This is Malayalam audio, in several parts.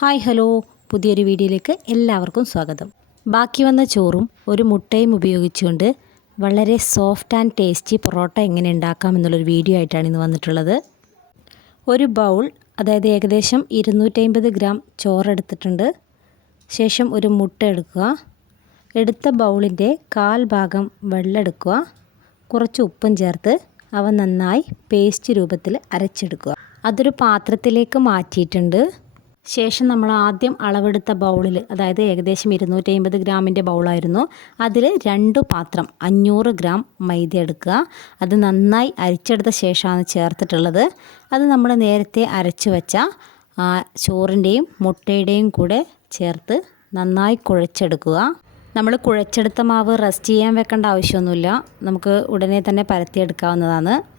Hi hello. പുതിയൊരു വീഡിയോയിലേക്ക് എല്ലാവർക്കും സ്വാഗതം. ബാക്കി വന്ന ചോറും ഒരു മുട്ടയും ഉപയോഗിച്ചുകൊണ്ട് വളരെ സോഫ്റ്റ് ആൻഡ് ടേസ്റ്റി പൊറോട്ട എങ്ങനെ ഉണ്ടാക്കാം എന്നുള്ളൊരു വീഡിയോ ആയിട്ടാണ് ഇന്ന് വന്നിട്ടുള്ളത്. ഒരു ബൗൾ അതായത് ഏകദേശം ഇരുന്നൂറ്റമ്പത് ഗ്രാം ചോറെടുത്തിട്ടുണ്ട് ശേഷം ഒരു മുട്ട എടുക്കുക. എടുത്ത ബൗളിന്റെ കാൽ ഭാഗം വെള്ളം എടുക്കുക. കുറച്ച് ഉപ്പും ചേർത്ത് അവ നന്നായി പേസ്റ്റ് രൂപത്തിൽ അരച്ചെടുക്കുക. അതൊരു പാത്രത്തിലേക്ക് മാറ്റിയിട്ടുണ്ട്. ശേഷം നമ്മൾ ആദ്യം അളവെടുത്ത ബൗളിൽ അതായത് ഏകദേശം ഇരുന്നൂറ്റി അമ്പത് ഗ്രാമിന്റെ ബൗളായിരുന്നു. അതിൽ രണ്ട് പാത്രം അഞ്ഞൂറ് ഗ്രാം മൈദ എടുക്കുക. അത് നന്നായി അരിച്ചെടുത്ത ശേഷമാണ് ചേർത്തിട്ടുള്ളത്. അത് നമ്മൾ നേരത്തെ അരച്ച് വെച്ച ചോറിന്റെയും മുട്ടയുടെയും കൂടെ ചേർത്ത് നന്നായി കുഴച്ചെടുക്കുക. നമ്മൾ കുഴച്ചെടുത്ത മാവ് റെസ്റ്റ് ചെയ്യാൻ വെക്കേണ്ട ആവശ്യമൊന്നുമില്ല. നമുക്ക് ഉടനെ തന്നെ പരത്തിയെടുക്കാവുന്നതാണ്.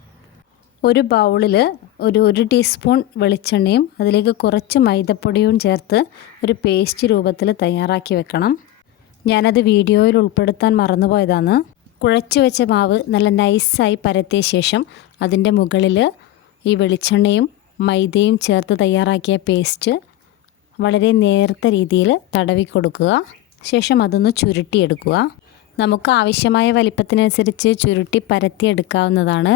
ഒരു ബൗളിൽ ഒരു ഒരു ടീസ്പൂൺ വെളിച്ചെണ്ണയും അതിലേക്ക് കുറച്ച് മൈദപ്പൊടിയും ചേർത്ത് ഒരു പേസ്റ്റ് രൂപത്തിൽ തയ്യാറാക്കി വെക്കണം. ഞാനത് വീഡിയോയിൽ ഉൾപ്പെടുത്താൻ മറന്നുപോയതാണ്. കുഴച്ച് വെച്ച മാവ് നല്ല നൈസായി പരത്തിയ ശേഷം അതിന്റെ മുകളിൽ ഈ വെളിച്ചെണ്ണയും മൈദയും ചേർത്ത് തയ്യാറാക്കിയ പേസ്റ്റ് വളരെ നേർത്ത രീതിയിൽ തടവി കൊടുക്കുക. ശേഷം അതൊന്ന് ചുരുട്ടിയെടുക്കുക. നമുക്ക് ആവശ്യമായ വലിപ്പത്തിനനുസരിച്ച് ചുരുട്ടി പരത്തി എടുക്കാവുന്നതാണ്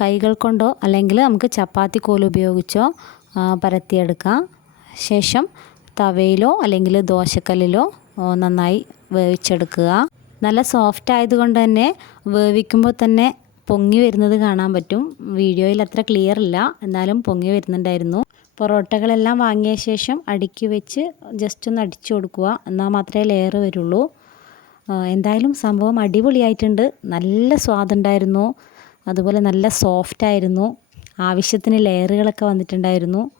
കൈകൾ കൊണ്ടോ അല്ലെങ്കിൽ നമുക്ക് ചപ്പാത്തി കോൽ ഉപയോഗിച്ചോ പരത്തിയെടുക്കാം. ശേഷം തവയിലോ അല്ലെങ്കിൽ ദോശക്കല്ലിലോ നന്നായി വേവിച്ചെടുക്കുക. നല്ല സോഫ്റ്റ് ആയതുകൊണ്ട് തന്നെ വേവിക്കുമ്പോൾ തന്നെ പൊങ്ങി വരുന്നത് കാണാൻ പറ്റും. വീഡിയോയിൽ അത്ര ക്ലിയർ ഇല്ല. എന്നാലും പൊങ്ങി വരുന്നുണ്ടായിരുന്നു. പൊറോട്ടകളെല്ലാം വാങ്ങിയ ശേഷം അടുക്കി വെച്ച് ജസ്റ്റ് ഒന്ന് അടിച്ചു കൊടുക്കുക. എന്നാൽ മാത്രമേ ലെയർ വരുള്ളൂ. എന്തായാലും സംഭവം അടിപൊളിയായിട്ടുണ്ട്. നല്ല സ്വാദുണ്ടായിരുന്നു അതുപോലെ നല്ല സോഫ്റ്റ് ആയിരുന്നു. ആവശ്യത്തിന് ലെയറുകളൊക്കെ വന്നിട്ടുണ്ടായിരുന്നു.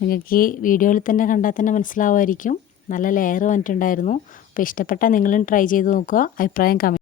നിങ്ങൾക്ക് ഈ വീഡിയോയിൽ തന്നെ കണ്ടാൽ തന്നെ മനസ്സിലാവുമായിരിക്കും. നല്ല ലെയർ വന്നിട്ടുണ്ടായിരുന്നു. അപ്പോൾ ഇഷ്ടപ്പെട്ടാൽ നിങ്ങളും ട്രൈ ചെയ്ത് നോക്കുക. അഭിപ്രായം കമന്റ്